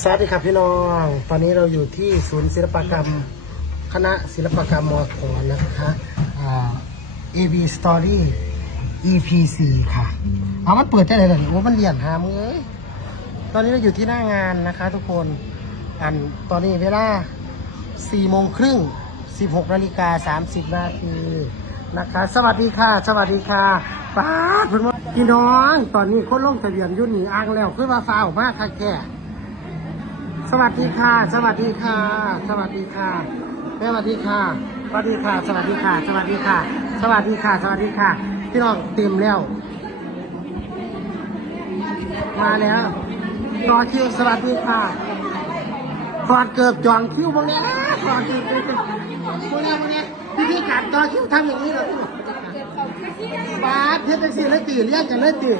สวัสดีครับพี่น้อง ตอนนี้เราอยู่ที่ศูนย์ศิลปกรรม คณะศิลปกรรมมอขนะคะอ่า AB Story EP 4ค่ะ เอามันเปิดได้เลยเหรอโอ้มันเรียนหามึงเอ้ย ตอนนี้เราอยู่ที่หน้างานนะคะทุกคน อันตอนนี้เวลา4โมงครึ่ง 16นาฬิกา30นาทีนะคะ สวัสดีค่ะ สวัสดีค่ะป้าดเพื่อนว่าพี่น้อง ตอนนี้คนลงทะเบียนยุ่นหนีอ่างแล้วขึ้นมาฟ้าวมากค่ะแก สวัสดีค่ะ สวัสดีค่ะ สวัสดีค่ะแม่สวัสดีค่ะ สวัสดีค่ะ สวัสดีค่ะ สวัสดีค่ะ สวัสดีค่ะ สวัสดีค่ะ พี่น้องเต็มแล้ว มาแล้วต่อคิวสวัสดีค่ะถอดเกือบจองคิวพวกนี้นะถอดคิวพวกนี้พวกนี้พวกนี้วิธีการต่อคิวทำอย่างนี้เหรอบาสเทปสีเลยตีเรียกกันเลยตี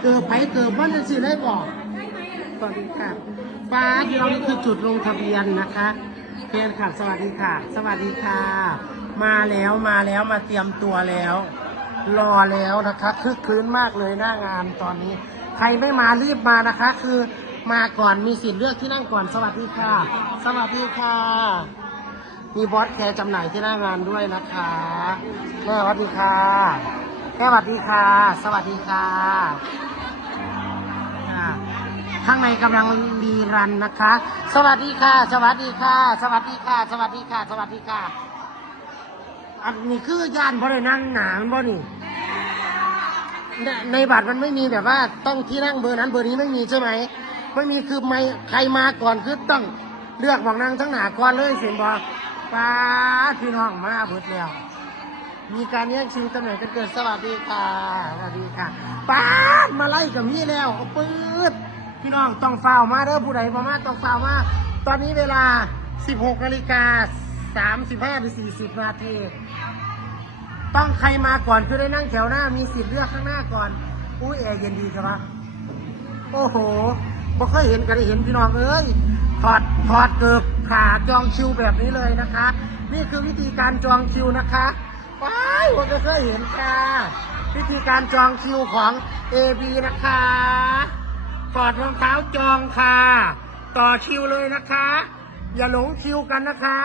เกือบไปเกือบมันสีเลยบอก สวัสดีค่ะฟ้าที่เรานี่คือจุดลงทะเบียนนะคะเพียนค่ะ สวัสดีค่ะ สวัสดีค่ะ มาแล้วมาแล้วมาเตรียมตัวแล้ว รอแล้วนะคะคึกคืนมากเลยหน้างานตอนนี้ ใครไม่มารีบมานะคะ คือมาก่อนมีสิทธิ์เลือกที่นั่งก่อนสวัสดีค่ะ สวัสดีค่ะ มีบอสแคร์จำหน่ายที่หน้างานด้วยนะคะแม่สวัสดีค่ะแม่สวัสดีค่ะ สวัสดีค่ะค่ะ ข้างในกำลังรีรันนะคะ สวัสดีค่ะ สวัสดีค่ะ สวัสดีค่ะ สวัสดีค่ะ สวัสดีค่ะ อันนี้คือย่านบรินั่งหนามันบ่นี่ในในบัตรมันไม่มีแบบว่าต้องที่นั่งเบอร์นั้นเบอร์นี้ไม่มีใช่ไหม ไม่มีคือไม่ใครมาก่อนคือต้องเลือกบอกนั่งทั้งหนาก่อนเลยเสียงบอกป้าพี่น้องมาเบิดแล้วมีการแย่งชิงตำแหน่งกันเกิดสวัสดีค่ะสวัสดีค่ะป้าดมาไล่กับพี่แล้วเอาปืด พี่น้องต้องฟาวมาเด้อผู้ใดมามาต้องฟาวมา ตอนนี้เวลา 16นาฬิกา35หรือ40 นาที ต้องใครมาก่อนคือได้นั่งแถวหน้า มีสิทธิ์เลือกข้างหน้าก่อน อุ้ยแอร์เย็นดีครับโอ้โหบ่เคยเห็นกันได้เห็นพี่น้องเอ้ยถอดถอดเกือบขาจองคิวแบบนี้เลยนะคะ นี่คือวิธีการจองคิวนะคะว้ายผมก็เคยเห็นค่ะ วิธีการจองคิวของ AB นะคะ ถอดรองเท้าจองค่ะ ต่อคิวเลยนะคะ อย่าหลงคิวกันนะคะ